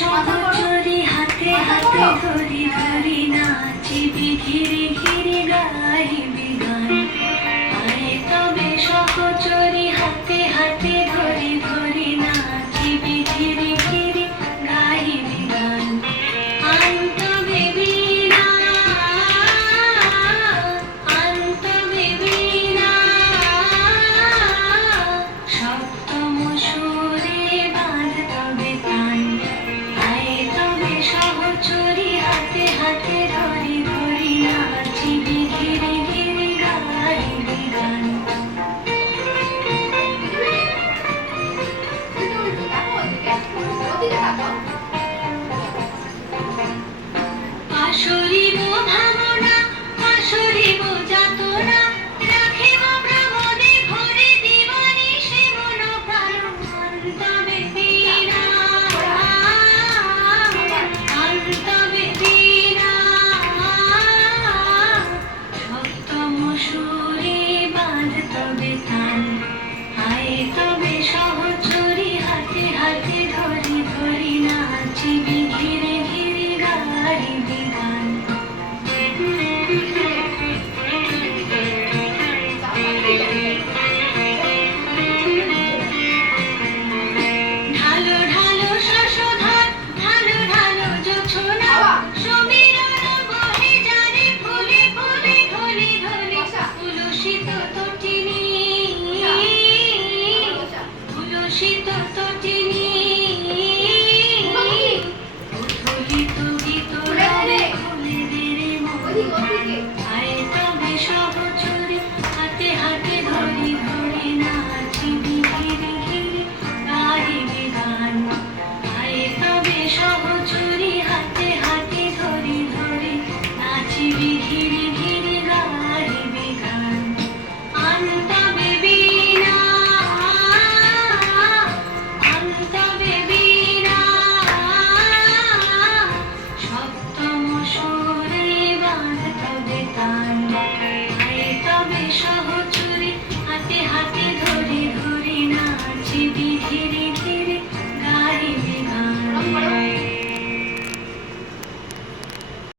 সহচরি হাতে হাতে ধরি ধরি নাচিবি ঘিরে ঘিরে গাইবি গান। আয় তবে সহচরি হাতে হাতে ধরি ধরি নাচিবি ঘিরে ঘিরে গাইবি গান। আন্ত বেবিনা আন্ত বেবিনা সপ্তম সুরে বাঁধ তবে তান। আয় তবে সহচরি হাতে হাতে ধরি ধরি নাচিবি ঘিরে ঘিরে গাইবি গান। 어디가 가봐?